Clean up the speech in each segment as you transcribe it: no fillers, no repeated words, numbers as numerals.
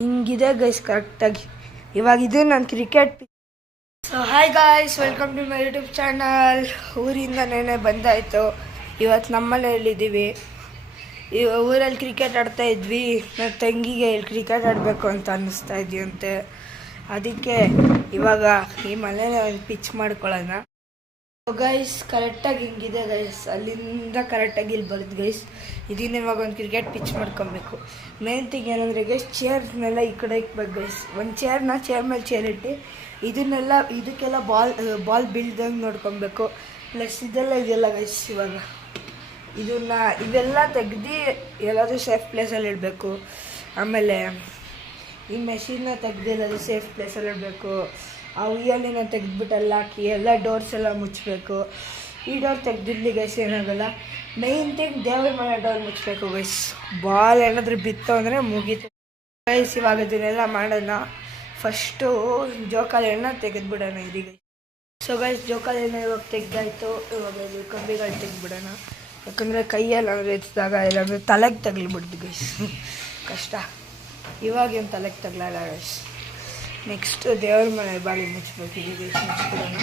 ಹಿಂಗಿದೆ ಗೈಸ್ ಕರೆಕ್ಟಾಗಿ. ಇವಾಗ ಇದು ನಾನು cricket. So hi guys, welcome to my YouTube channel. ಊರಿಂದ ನೆನೆ ಬಂದಾಯಿತು. ಇವತ್ತು ನಮ್ಮನೇಲಿದ್ದೀವಿ. ಊರಲ್ಲಿ ಕ್ರಿಕೆಟ್ ಆಡ್ತಾ ಇದ್ವಿ. ನನ್ನ ತಂಗಿಗೆ ಕ್ರಿಕೆಟ್ ಆಡಬೇಕು ಅಂತ ಅನ್ನಿಸ್ತಾ ಇದೆಯಂತೆ. ಅದಕ್ಕೆ ಇವಾಗ ಈ ಮನೇಲಿ ಒಂದು ಪಿಚ್ ಮಾಡ್ಕೊಳ್ಳೋಣ. ಗೈಸ್ ಕರೆಕ್ಟಾಗಿ ಹಿಂಗಿದೆ ಗೈಸ್, ಅಲ್ಲಿಂದ ಕರೆಕ್ಟಾಗಿ ಇಲ್ಲಿ ಬರುತ್ತೆ ಗೈಸ್. ಇದನ್ನ ಇವಾಗ ಒಂದು ಕ್ರಿಕೆಟ್ ಪಿಚ್ ಮಾಡ್ಕೊಬೇಕು. ಮೇನ್ ಥಿಂಗ್ ಏನಂದರೆ ಗೈಸ್, ಚೇರ್ನೆಲ್ಲ ಈ ಕಡೆ ಇಕ್ಬೇಕು ಗೈಸ್. ಒಂದು ಚೇರ್ ಮೇಲೆ ಚೇರ್ ಇಟ್ಟು ಇದಕ್ಕೆಲ್ಲ ಬಾಲ್ ಬೀಳ್ದಂಗೆ ನೋಡ್ಕೊಬೇಕು. ಪ್ಲಸ್ ಇದೆಲ್ಲ ಗೈಸ್. ಇವಾಗ ಇವೆಲ್ಲ ತೆಗ್ದು ಎಲ್ಲಾದರೂ ಸೇಫ್ ಪ್ಲೇಸಲ್ಲಿ ಇಡಬೇಕು. ಆಮೇಲೆ ಈ ಮೆಷಿನ್ನ ತೆಗ್ದು ಎಲ್ಲಾದರೂ ಸೇಫ್ ಪ್ಲೇಸಲ್ಲಿ ಇಡಬೇಕು. ಆ ಉಯ್ಯಾಲೆನ ತೆಗೆದ್ಬಿಟ್ಟು ಎಲ್ಲ ಹಾಕಿ ಎಲ್ಲ ಡೋರ್ಸ್ ಎಲ್ಲ ಮುಚ್ಚಬೇಕು. ಈ ಡೋರ್ ತೆಗ್ದಿರ್ಲಿ ಗೈಸ್, ಏನಾಗಲ್ಲ. ಮೇಯ್ನ್ ಥಿಂಗ್ ದೇವ್ರ ಮನೆ ಡೋರ್ ಮುಚ್ಚಬೇಕು ಗೈಸ್. ಬಾಲ್ ಏನಾದರೂ ಬಿತ್ತು ಅಂದರೆ ಮುಗೀತು ಗೈಸ್. ಇವಾಗ ಇದನ್ನೆಲ್ಲ ಮಾಡೋಣ. ಫಸ್ಟು ಜೋಕಾಲಿನ ತೆಗೆದ್ಬಿಡೋಣ ಇದೀಗ. ಸೊ ಗೈಸ್, ಜೋಕಾಲಿನ ಇವಾಗ ತೆಗ್ದಾಯ್ತು. ಇವಾಗ ಇದು ಕಂಬಿಗಳು ತೆಗೆದ್ಬಿಡೋಣ. ಯಾಕಂದರೆ ಕೈಯಲ್ಲಿ ಅಂದರೆ ಎತ್ತಿದಾಗ ಇಲ್ಲಾಂದರೆ ತಲೆಗೆ ತಗಲಿಬಿಡ್ದು ಗೈಸ್, ಕಷ್ಟ. ಇವಾಗೇನು ತಲೆಗೆ ತಗಲಲ್ಲ ಗೈಸ್. ನೆಕ್ಸ್ಟು ದೇವ್ರ ಮನೆ ಬಾಳಿ ಮುಚ್ಚಬೇಕು ಗೈಸ್. ಮುಚ್ಚಿಬಿಡೋಣ.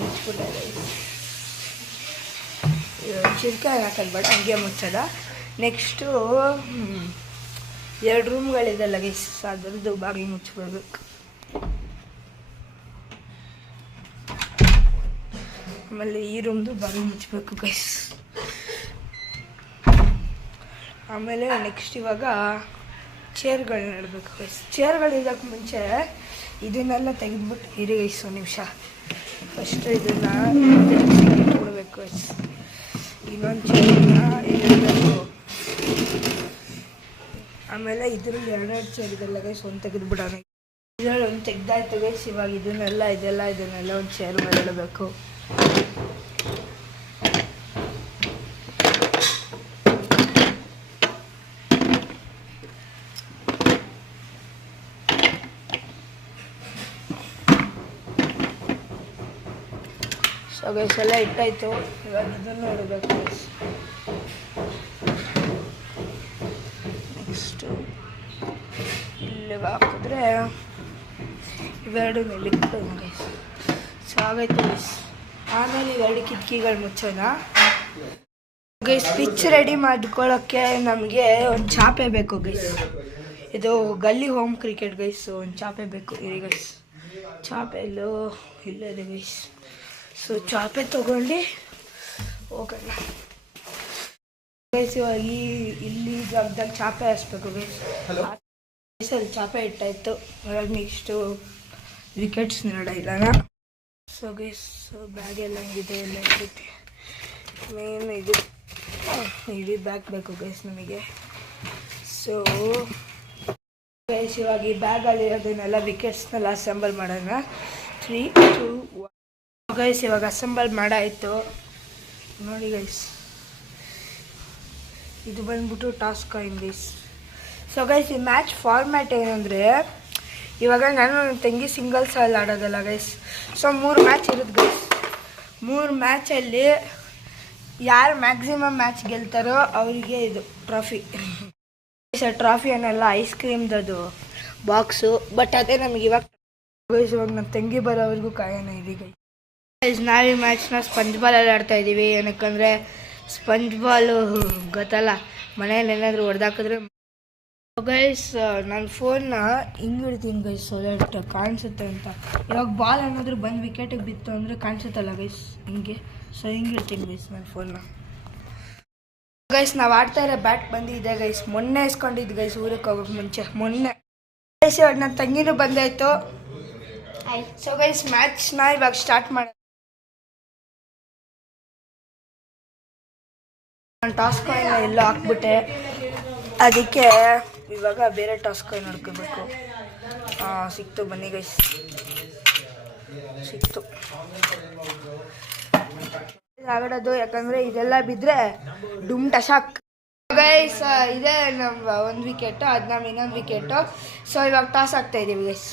ಮುಚ್ಚಿಬಿಟ್ಟೆ ಗೈಸ್. ಚಿರ್ಕಾಯಿ ಹಾಕೋದ್ಬೇಡ, ಹಂಗೆ ಮುಚ್ಚೋದ. ನೆಕ್ಸ್ಟು 2 ರೂಮ್ಗಳಿದೆಲ್ಲ ಗೈಸ್, ಅದರದ್ದು ಬಾಗಿಲು ಮುಚ್ಚಿಬಿಡ್ಬೇಕು. ಆಮೇಲೆ ಈ ರೂಮ್ದು ಬಾಗಿಲು ಮುಚ್ಚಬೇಕು ಗೈಸ್. ಆಮೇಲೆ ನೆಕ್ಸ್ಟ್ ಇವಾಗ ಚೇರ್ಗಳನ್ನ ಇಡಬೇಕು ಗೈಸ್. ಚೇರ್ಗಳು ಇಡೋಕ್ಕೆ ಮುಂಚೆ ಇದನ್ನೆಲ್ಲ ತೆಗೆದ್ಬಿಟ್ಟು ಇರಿ ಗೈಸ್ ಒಂದು ನಿಮಿಷ. ಫಸ್ಟು ಇದನ್ನು ಇಟ್ಬಿಡ್ಬೇಕು ಗೈಸ್. ಇನ್ನೊಂದು ಚೇರನ್ನ ಇಡಬೇಕು. ಆಮೇಲೆ ಇದರಲ್ಲಿ 2 ಚೇರ್ ಇದೆಲ್ಲ ಗೈಸ್, ಒಂದು ತೆಗೆದುಬಿಡೋಣ. ಇದರಲ್ಲಿ ಒಂದು ತೆಗ್ದಾಯ್ತು ಗೈಸ್. ಇವಾಗ ಇದನ್ನೆಲ್ಲ ಒಂದು ಚೇರ್ ಮೇಲೆ ಇಡಬೇಕು. ಸೊ ಗೈಸ್ ಎಲ್ಲ ಇಟ್ಟಾಯಿತು. ಇವಾಗ ಇದನ್ನು ಇಡಬೇಕು ಗೈಸ್. ನೆಕ್ಸ್ಟು ಇಲ್ಲಿಗೆ ಹಾಕಿದ್ರೆ ಇವೆರಡು ಮೇಲೆ ಇಟ್ಕೊಂಡು ಗೈಸ್. So ಆಗೈತು guys. ಆಮೇಲೆ ಇವೆರಡು ಕಿಟಕಿಗಳು ಮುಚ್ಚೋಣ ಗೈಸ್. ಪಿಚ್ ರೆಡಿ ಮಾಡ್ಕೊಳ್ಳೋಕ್ಕೆ ನಮಗೆ ಒಂದು ಚಾಪೆ ಬೇಕು ಗೈಸ್. ಇದು ಗಲ್ಲಿ ಹೋಮ್ ಕ್ರಿಕೆಟ್ ಗೈಸ್. ಒಂದು ಚಾಪೆ ಬೇಕು ಇರಿ ಗೈಸ್. ಚಾಪೆ ಇಲ್ಲೇ ಗೈಸ್. ಸೊ ಚಾಪೆ ತೊಗೊಂಡು ಹೋಗೋಣ ಗೈಸ್. ಇವಾಗ ಇಲ್ಲಿ ಜಾಗದಲ್ಲಿ ಚಾಪೆ ಹಾಸ್ಬೇಕು ಗೈಸ್. ಅಲ್ಲಿ ಚಾಪೆ ಇಟ್ಟಾಯಿತು. ಇವಾಗ ನೆಕ್ಸ್ಟು ವಿಕೆಟ್ಸ್ ಇಡೋಣ. ಸೊ ಗೈಸ್, ಬ್ಯಾಗೆಲ್ಲ ಹಂಗಿದೆ, ಎಲ್ಲ ಇರ್ತೈತಿ. ಮೇನ್ ಇಡೀ ಬ್ಯಾಗ್ ಬೇಕು ಗೈಸ್ ನಮಗೆ. ಸೊ ಗೈಸ್, ಇವಾಗ ಈ ಬ್ಯಾಗಲ್ಲಿರೋದನ್ನೆಲ್ಲ ವಿಕೆಟ್ಸ್ನೆಲ್ಲ ಅಸೆಂಬಲ್ ಮಾಡೋಣ. 3, 2, 1 ಗೈಸ್. ಇವಾಗ ಅಸೆಂಬಲ್ ಮಾಡಾಯಿತು ನೋಡಿ ಗೈಸ್. ಇದು ಬಂದ್ಬಿಟ್ಟು toss coin guys. So guys, ಈ ಮ್ಯಾಚ್ ಫಾರ್ಮ್ಯಾಟ್ ಏನಂದರೆ, ಇವಾಗ ನಾನು ನನ್ನ ತಂಗಿ ಸಿಂಗಲ್ಸಲ್ಲಿ ಆಡೋದಲ್ಲ ಗೈಸ್. ಸೊ 3 ಮ್ಯಾಚ್ ಇರುತ್ತೆ ಗೈಸ್. 3 ಮ್ಯಾಚಲ್ಲಿ ಯಾರು ಮ್ಯಾಕ್ಸಿಮಮ್ ಮ್ಯಾಚ್ ಗೆಲ್ತಾರೋ ಅವರಿಗೆ ಇದು ಟ್ರಾಫಿ. ಟ್ರಾಫಿಯನ್ನೆಲ್ಲ ಐಸ್ ಕ್ರೀಮ್ದದು ಬಾಕ್ಸು. ಬಟ್ ಅದೇ ನಮಗೆ ಇವಾಗ ಗೈಸ್. ಇವಾಗ ನನ್ನ ತಂಗಿ ಬರೋವರೆಗೂ ಕಾಯೋಣ ಇದೆ ಗೈಸ್. ನಾವು ಈ ಮ್ಯಾಚ್ನ ಸ್ಪಂಜ್ ಬಾಲಲ್ಲಿ ಆಡ್ತಾಯಿದ್ದೀವಿ. ಏನಕ್ಕಂದರೆ ಸ್ಪಂಜ್ ಬಾಲು ಗೊತ್ತಲ್ಲ, ಮನೇಲಿ ಏನಾದರೂ ಹೊಡೆದಾಕಿದ್ರೆ ಗೈಸ್. ನನ್ನ ಫೋನ್ನ ಹಿಂಗೆ ಇಡ್ತೀನಿ ಗೈಸ್, ಸೊ ದಟ್ ಕಾಣಿಸುತ್ತೆ ಅಂತ. ಇವಾಗ ಬಾಲ್ ಏನಾದರೂ ಬಂದು ವಿಕೆಟಿಗೆ ಬಿತ್ತು ಅಂದರೆ ಕಾಣಿಸುತ್ತಲ್ಲ ಗೈಸ್, ಹಿಂಗೆ. ಸೊ ಹಿಂಗೆ ಇಡ್ತೀನಿ ಗೈಸ್ ನನ್ನ ಫೋನ್ನ. ಗೈಸ್, ನಾವು ಆಡ್ತಾ ಇರೋ ಬ್ಯಾಟ್ ಬಂದಿದೆ ಗೈಸ್. ಮೊನ್ನೆ ಇಸ್ಕೊಂಡಿದ್ದು ಗೈಸ್, ಊರಿಗೆ ಹೋಗೋಕ್ಕೆ ಮುಂಚೆ ಮೊನ್ನೆ ಗೈಸ್. ಇವಾಗ ನನ್ನ ತಂಗಿನೂ ಬಂದಾಯಿತು. ಸೊ ಗೈಸ್, ಮ್ಯಾಚ್ನ ಇವಾಗ ಸ್ಟಾರ್ಟ್ ಮಾಡೋಣ. ನಾನು ಟಾಸ್ ಕಾಯಿನ್ ಎಲ್ಲ ಹಾಕ್ಬಿಟ್ಟೆ. ಅದಕ್ಕೆ ಇವಾಗ ಬೇರೆ ಟಾಸ್ ಕಾಯಿನ್ ನೋಡ್ಕೋಬೇಕು. ಸಿಕ್ತು, ಬನ್ನಿ ಗೈಸ್. ಸಿಕ್ತು ಆಗೋದು. ಯಾಕಂದರೆ ಇದೆಲ್ಲ ಬಿದ್ದರೆ ಡುಮ್ ಟಶಾಕ್ ಗೈಸ್. ಇದೇ ನಮ್ಮ 1 ವಿಕೆಟು, ಅದು ನಮ್ಮ ಇನ್ನೊಂದು ವಿಕೆಟು. ಸೊ ಇವಾಗ ಟಾಸ್ ಆಗ್ತಾಯಿದ್ದೀವಿ ಗೈಸ್.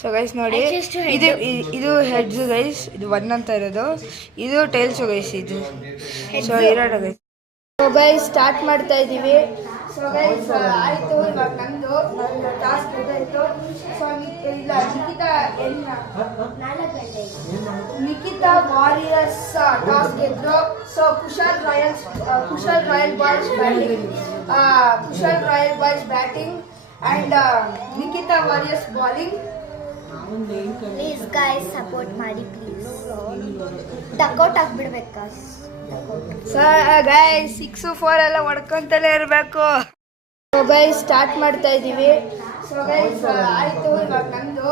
ಸೊ ಗೈಸ್ ನೋಡಿ, ಇದು ಹೆಡ್ಸು ಗೈಸ್. ಇದು 1 ಅಂತ ಇರೋದು. ಇದು ಟೈಲ್ಸು ಗೈಸ್. ಇದು ಸೊ ಇರೋದು ಗೈಸ್. ಸೊ ಗೈಸ್, ಸ್ಟಾರ್ಟ್ ಮಾಡ್ತಾ ಇದ್ದೀವಿ. ಸೊ ಗೈಸ್ ಆಯಿತು, ಇವಾಗ ನಂದು ಟಾಸ್ಕ್ ಇದಾಯಿತು. ಸೊ ಇಲ್ಲ ನಿಖಿತಾ ನಿಖಿತಾ ವಾರಿಯರ್ಸ್ ಟಾಸ್ ಗೆದ್ರು. So Kushal Royal Boys batting and Nikhita Warriors bowling. Please guys support ಮಾಡಿ ಪ್ಲೀಸ್. ಡಕ್ಔಟ್ ಆಗ್ಬಿಡ್ಬೇಕಾ? ಸೊ ಗೈಸ್ 6-4 ಎಲ್ಲ ಹೊಡ್ಕೊಂತಲೇ ಇರಬೇಕು. ಸೊ ಗೈಸ್ ಸ್ಟಾರ್ಟ್ ಮಾಡ್ತಾ ಇದ್ದೀವಿ. ಸೊ ಗೈಸ್ ಆಯಿತು, ಇವಾಗ ನಂದು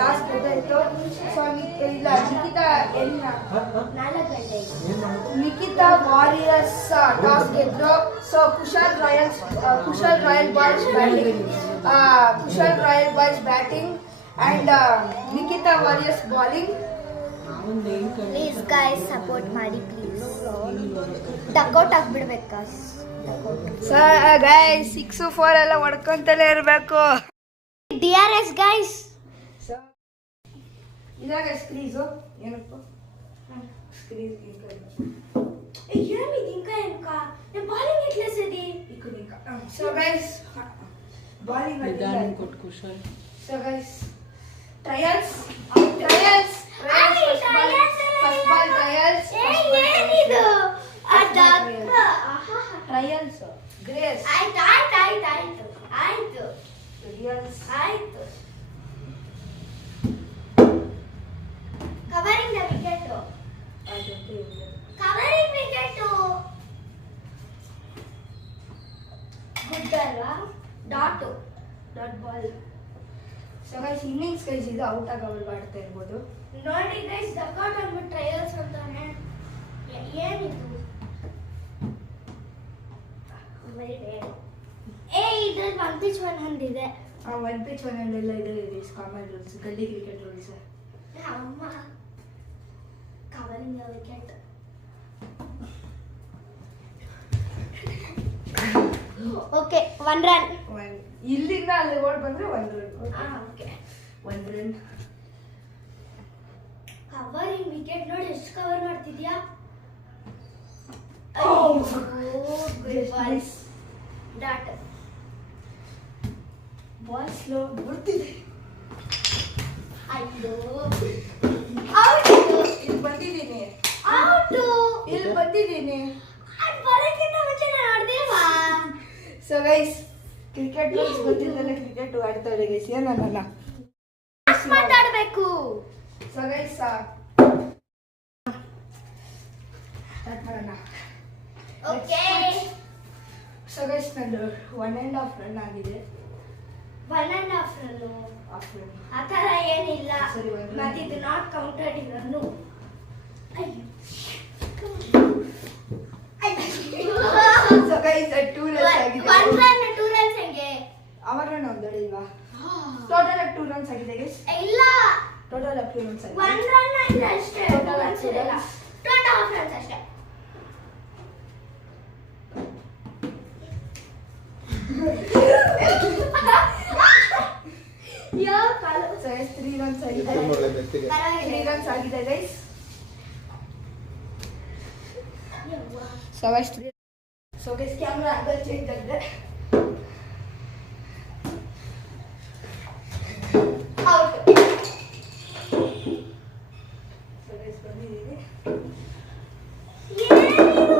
ಟಾಸ್ಕ್ ಇದಾಯಿತು. ಸೊ ಇಲ್ಲ ನಿಖಿತಾ ವಾರಿಯರ್ಸ್ ಟಾಸ್ ಗೆದ್ರು. So Kushal Royal Boys batting and Nikhita Warriors bowling. Please guys support ಮಾಡಿ ಪ್ಲೀಸ್. ಡಕ್ಔಟ್ ಆಗ್ಬಿಡ್ಬೇಕಾ? ಸೊ ಗೈಸ್ 6-4 ಎಲ್ಲ ಹೊಡ್ಕೊಂತಲೇ ಇರಬೇಕು. DRS guys. ಸೊ ಇದಾಗ ಸ್ಕ್ರೀಸು ಏನಪ್ಪ ಸ್ಕ್ರೀಸ್ ಬಾಲಿಂಗ್ ಎಟ್ಲೇಸದಿ so guys bowling so guys trials first ball trials ಗ್ರೇಸ್ ಆಯ್ತು trials covering the wicket. Good ಅಲ್ವಾ? Dot ball. So guys innings guys ಇದು ಔಟ್ ಆಗವಲ್ ಮಾಡ್ತಾ ಇರ್ಬೋದು. ನೋಡಿ ಗೈಸ್ ಡಕ್ಔಟ್ ಅಂದ್ಬಿಟ್ಟು ಟ್ರಯಲ್ಸ್ ಅಂತಾನೆ. ಏನಿದು? ಇದ್ರಲ್ಲಿ ಒನ್ ಪಿಚ್ ಒನ್ ಹಂಡ್ ಇದೆ. ಒನ್ ಪಿಚ್ ಒನ್ ಹಂಡ್ ಎಲ್ಲ ಇದೆ ಕಾಮನ್ ರೂಲ್ಸ್, ಗಲ್ಲಿ ಕ್ರಿಕೆಟ್ ರೂಲ್ಸ್. ಅಮ್ಮ covering the wicket. Okay 1 run. ಇಲ್ಲಿಂದ ಅಲ್ಲಿ ಓಡ್ ಬಂದ್ರೆ 1 run. Okay 1 run. Covering wicket ನೋಡಿ ಎಷ್ಟು ಕವರ್ ಮಾಡ್ತಿದ್ಯಾ. ಡಾಟ್ ಬಾಲ್ ಸ್ಲೋ ಬಿಡ್ತಿದೆ. ಅಯ್ಯೋ ಇಲ್ಲಿ ಬಂದಿದ್ದೀನಿ. ಬರೋಕ್ಕಿಂತ ಮುಂಚೆ ನಾನು ಆಡ್ದೇವಾ? ಸೊ ಗೈಸ್ ಕ್ರಿಕೆಟ್ ರೂಲ್ಸ್ ಗೊತ್ತಿದ್ದಲ್ಲ ಕ್ರಿಕೆಟ್ ಆಡ್ತಾರೆ ಗೈಸ್. ಏನಲ್ಲ ಮಾತಾಡಬೇಕು. ಸೊ ಗೈಸ್ ಸ್ಟಾರ್ಟ್ ಮಾಡೋಣ. ಓಕೆ ಸೊ ಗೈಸ್ ನಂದು 1.5 ರನ್ ಆಗಿದೆ. 1.5 ರನ್ನು ಆ ಥರ ಏನಿಲ್ಲ. ಸರಿ, 1 run. ಮತ್ತೆ ಇದು not counted run. So guys 2 runs ಆಗಿದೆ. 1 ರನ್ 2 ರನ್ಸ್ ಹೆಂಗೆ? ಅವರ ರನ್ ಒಂದಡಿಲ್ವಾ? ಟೋಟಲ್ 2 ರನ್ಸ್ ಆಗಿದೆ ಗೈಸ್. ಇಲ್ಲ ಟೋಟಲ್ 2 ರನ್ಸ್ ಆಗಿದೆ. 1 ರನ್ ಆಗಿದೆ ಅಷ್ಟೇ. Total 2 ರನ್ಸ್ ಇಲ್ಲ. ಟೋಟಲ್ ಹಾಫ್ ರನ್ಸ್ ಅಷ್ಟೇ. ಯೋ ಕಾಲು. ಸೊ ಗೈಸ್ 3 ರನ್ಸ್ ಆಗಿದೆ. 3 ರನ್ಸ್ ಆಗಿದೆ guys. So guys so guys camera angle change ಆಗಿದೆ. ಔಟ್. ಸೊ ಗೈಸ್ ಬಂದಿದ್ದೀವಿ. ಏನಿದು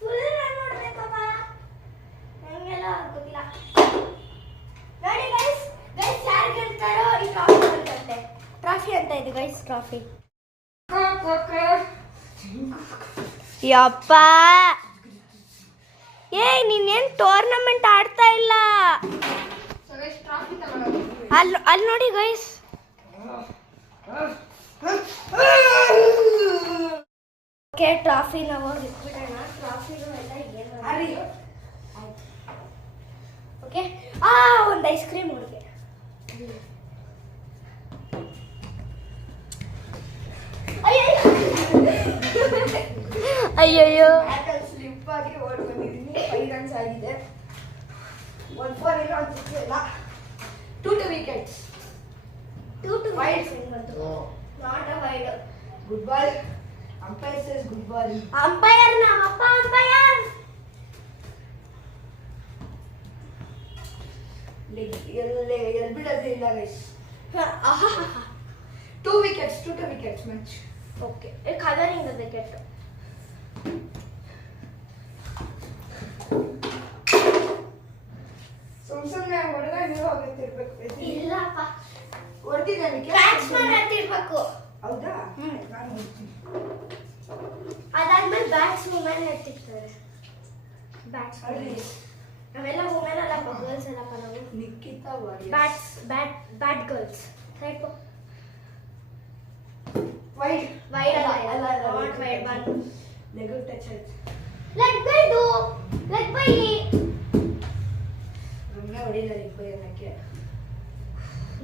ಫುಲ್ ರನ್ ಮಾಡ್ಬೇಕಪ್ಪ. ನಂಗೆಲ್ಲ ಗೊತ್ತಿಲ್ಲ. ನೋಡಿ ಗೈಸ್ ಯಾರು ಗೆಲ್ತಾರೋ ಈ ಟ್ರಾಫಿ ಬರುತ್ತೆ. ಟ್ರಾಫಿ ಅಂತ ಇದೆ ಗೈಸ್ ಟ್ರಾಫಿ. ಯಪ್ಪ ನೀನೇನು ಟೂರ್ನಮೆಂಟ್ ಆಡ್ತಾ ಇಲ್ಲ. ಸೊ ಗೈಸ್ ಟ್ರಾಫಿ ತಗೊಳ್ಳೋದು. ಅಲ್ಲಿ ನೋಡಿ ಗೈಸ್. ಓಕೆ ಟ್ರಾಫಿ ನಾವು ಇಟ್ಬಿಡೋಣ. ಟ್ರಾಫಿನೂ ಎಲ್ಲ ಏನು ಓಕೆ. ಒಂದು ಐಸ್ ಕ್ರೀಮ್ ಹುಡುಗೆ. ಅಯ್ಯಯ್ಯೋ ಸ್ಲಿಪ್ ಆಗಿ ಓಡ್ ಬಂದಿದ್ದೀನಿ. 5 ರನ್ಸ್ ಆಗಿದೆ. 1-4 ಏನೋ ಅನ್ಸುತ್ತಿಲ್ಲ. 2 wickets. 2 Wide. Not a wide. Good ball. Umpire says good ball. Umpire ನಮ್ಮಪ್ಪ ಅಂಪೈರ್. ಎಲ್ಲಿ ಬಿಡೋದೇ ಇಲ್ಲ guys. 2 wickets, 2 wickets match. Okay colouring ಇದೆ ಕೆಟ್ಟ. ಸುಮ್ಮನೆ ಹೊಡೆದ್ರೆ ನೀವು ಹೋಗುತ್ತಿರ್ಬೇಕು. ಇಲ್ಲಪ್ಪ ಹೊಡೆದಿದ್ದಾನೆ ಬ್ಯಾಟ್ಸ್ಮನ್ ಅಂತಿರ್ಬೇಕು. ಹೌದಾ? ನಾನು ಹೊಡ್ತೀನಿ. ಅದಾದ್ಮೇಲೆ ಬ್ಯಾಟ್ಸ್ ವುಮೆನ್ ಎತ್ತಿರ್ತಾರೆ. ಬ್ಯಾಟ್ಸ್ ಅಲ್ಲಿ ನಾವೆಲ್ಲ ವುಮೆನ್ ಅಲ್ಲ ಗರ್ಲ್ಸ್ ಅಲ್ಲಪ್ಪ ನಾವು. Nikhita warriors. Bat girls. Side wide ಅಲ್ಲ ಅಲ್ಲ not wide one. Leg touch ಆಯ್ತು. ಲೆಗ್ ಬೈ ನಮ್ಮನ್ನ ಹೊಡಿಲ್ಲ ಲೆಗ್ ಬೈ ಅನ್ನಕ್ಕೆ.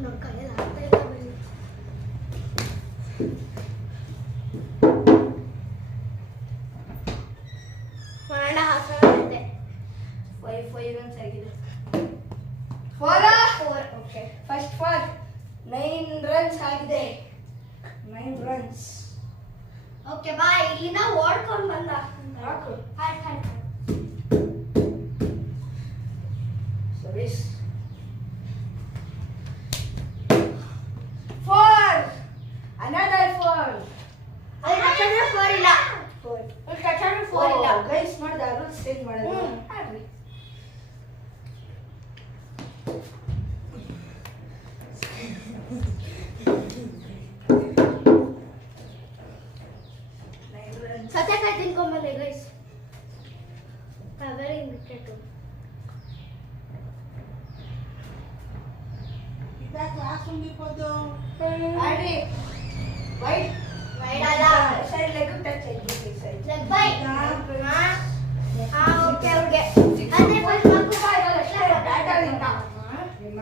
ನಮ್ಮ ಕೈಯಲ್ಲಿ ಆಗ್ತಾ ಇಲ್ಲ ಬನ್ನಿ. ಹೊರಡ ಹಾಕೋಣ. 5 runs ಆಗಿದೆ. 4 ಓಕೆ ಫಸ್ಟ್ 9 runs ಆಗಿದೆ. 9 runs. Okay bye. ಇಲ್ಲಿಂದ ಓಡ್ಕೊಂಡು ಬಂದ ಹಾಕು. Hi service 4. Another 4. ಅಲ್ಲಿ ಟಚ್ 4 ಇಲ್ಲ. 4. ಇಲ್ಲಿ ಟಚ್ 4 ಇಲ್ಲ. ಗೈಸ್ ಮಾಡಿದ ರೂಲ್ಸ್ ಚೇಂಜ್ ಮಾಡೋದು. ಆಡ್ರಿ. ಸತ್ಯಕಾಯಿ ತಿನ್ಕೊಂಬಂದೆ ಗೈಸ್. Covering wicket. ಆಡ್ರಿ. ವೈಡ್ ವೈಡ್ ಅಲ್ಲ. ಸೈಡ್ ಲೆಗ್ ಟಚ್ ಆಯ್ತು. Side leg bye. ಓಕೆ ಅದೇ ಫಸ್ಟ್ ಮಗು ಬಾಯ್ ಬಲ್ಲ ಬ್ಯಾಟ್ ಆಡಿಂದ ನಿಮ್ಮ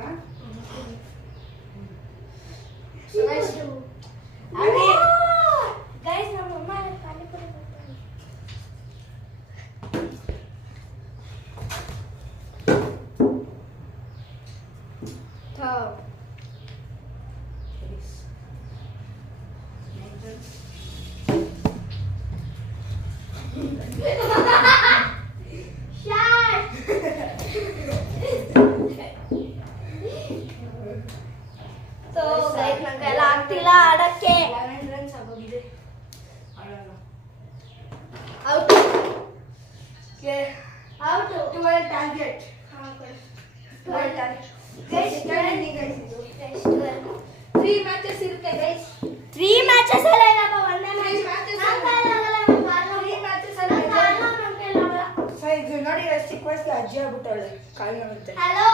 ಆಡಿ. ಗೈಸ್ ನಮ್ಮ ಅಮ್ಮ ಪಾನಿಪುರಿ ಮಾಡ್ತಾರೆ. ಶಾಟ್. ಸೊ ಗೈಸ್ ನಂಗೆಲ್ಲ ಆಗ್ತಿಲ್ಲ ಆಡಕ್ಕೆ. 11 runs ಆಗೋಗಿದೆ. ಆಡೋಣ. Out okay out 12 target. 12 target. Guys turn guys ಇದು. 3 matches ಇರುತ್ತೆ ಗೈಸ್. 3 ಮ್ಯಾಚಸ್ ಅಲ್ಲ ಇಲ್ಲಪ್ಪ ಒಂದೇ ಮ್ಯಾಚ್. 3 matches ನಮ್ಮ ಅಲ್ಲ. ಕೈಯಲ್ಲಿ ಆಗಲ್ಲ. ನಮ್ಮ ಕಾಲು 3 matches ನಮ್ಮ ಅಲ್ಲ. ಕಾಲು ನಮ್ಮ ಕೈಯಲ್ಲಿ ಆಗಲ್ಲ. ಸರ್ ಇದು ನೋಡಿ ಚಿಕ್ಕ ವಯಸ್ಸಿಗೆ ಅಜ್ಜಿ ಆಗ್ಬಿಟ್ಟವಳೆ ಕಾಲು ನೋಡುತ್ತೆ. ಹಲೋ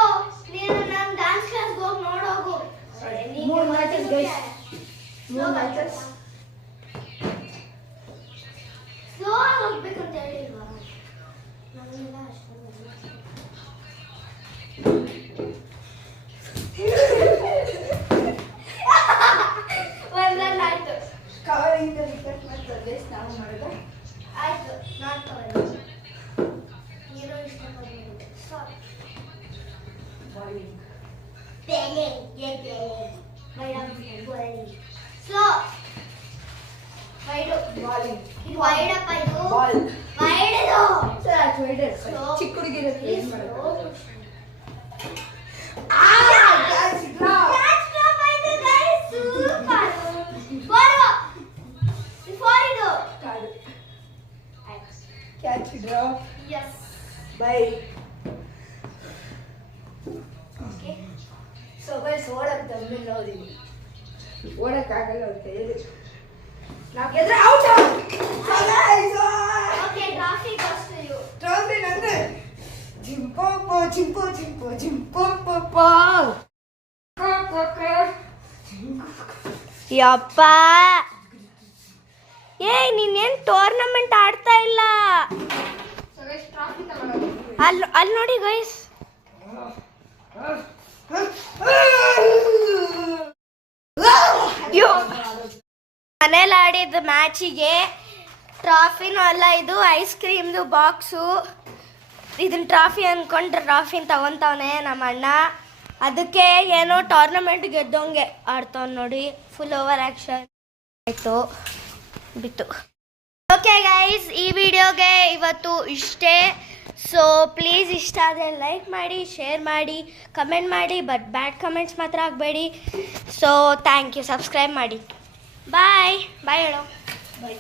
ನೀನು ನಮ್ಮ ಡ್ಯಾನ್ಸ್ ಕ್ಲಾಸ್ಗೆ ಹೋಗಿ ನೋಡೋಗು. 3 matches ಗೈಸ್. 3 matches. ಸ್ಲೋ ಆಗಿ ಹೋಗ್ಬೇಕು ಅಂತ ಹೇಳಿಲ್ವಾ ನಮಗೆಲ್ಲ ಅಷ್ಟೊಂದು ಒಂದು ರನ್ ಆಯ್ತು. ಕವರಿಂಗ್ ವಿಕೆಟ್ ಮಾಡ್ತಾರೆ ಗೈಸ್ ನಾವು ಮಾಡೋದು. ಆಯ್ತು ನಾಟ್ ಕವರ್. ನೀರು ಇಷ್ಟಪಡ್ಬೋದು. ಬಾಲಿಂಗ್. Slow wide. ಬಾಲಿಂಗ್. ಇದು ವೈಡಪ್ಪ ಇದು. ಬಾಲ್. ವೈಡ್ ಇದು. ಸರ್ ಅದು ವೈಡರ್ ಸರ್. Slow. ಚಿಕ್ಕ ಹುಡುಗಿರುತ್ತೆ ಏನು ಮಾಡೋದು. Catch drop ಆಯ್ತು guys. Super. Four ಇದು. Catch drop Yes. Bye. Okay. So guys ಓಡಕ್ಕೆ ತಮ್ಮಿಲ್ಲ ನೋಡಿದ್ವಿ. ಓಡಕ್ಕಾಗಲ್ಲ ಅಂತ ಹೇಳಿ ನಾವು ಗೆದ್ರೆ out. Okay, trophy goes to you. Trophy ನಂದು. ಜಿಂಪೋಪೋ ಜಿಂಪೋ ಜಿಂಪೋ ಜಿಂಪೋಪೋ. ಯಪ್ಪ ಏಯ್ ನೀನೇನು ಟೂರ್ನಮೆಂಟ್ ಆಡ್ತಾ ಇಲ್ಲ. ಸೊ ಗೈಸ್ ಟ್ರಾಫಿ ತಗೊಳ್ಳೋದು. ಅಲ್ಲಿ ನೋಡಿ ಗೈಸ್. ಮನೇಲಿ ಆಡಿದ ಮ್ಯಾಚಿಗೆ ಟ್ರಾಫಿನೂ ಅಲ್ಲ ಇದು ಐಸ್ ಕ್ರೀಮ್ದು ಬಾಕ್ಸು. ಇದನ್ನ ಟ್ರಾಫಿ ಅಂದ್ಕೊಂಡು ಟ್ರಾಫಿನ ತಗೊತಾವನೆ ನಮ್ಮ ಅಣ್ಣ. ಅದಕ್ಕೆ ಏನೋ ಟೂರ್ನಮೆಂಟ್ ಗೆದ್ದೋಂಗೆ ಆಡ್ತಾವ್ ನೋಡಿ. ಫುಲ್ ಓವರ್ ಆ್ಯಕ್ಷನ್ ಆಯಿತು ಬಿತ್ತು. ಓಕೆ ಗೈಸ್, ಈ ವಿಡಿಯೋಗೆ ಇವತ್ತು ಇಷ್ಟೇ. ಸೊ ಪ್ಲೀಸ್ ಇಷ್ಟ ಆದರೆ ಲೈಕ್ ಮಾಡಿ, ಶೇರ್ ಮಾಡಿ, ಕಮೆಂಟ್ ಮಾಡಿ, ಬಟ್ ಬ್ಯಾಡ್ ಕಮೆಂಟ್ಸ್ ಮಾತ್ರ ಆಗಬೇಡಿ. So thank you. ಸಬ್ಸ್ಕ್ರೈಬ್ ಮಾಡಿ. ಬಾಯ್ ಬಾಯ್ ಹೇಳೋ. ಬಾಯ್.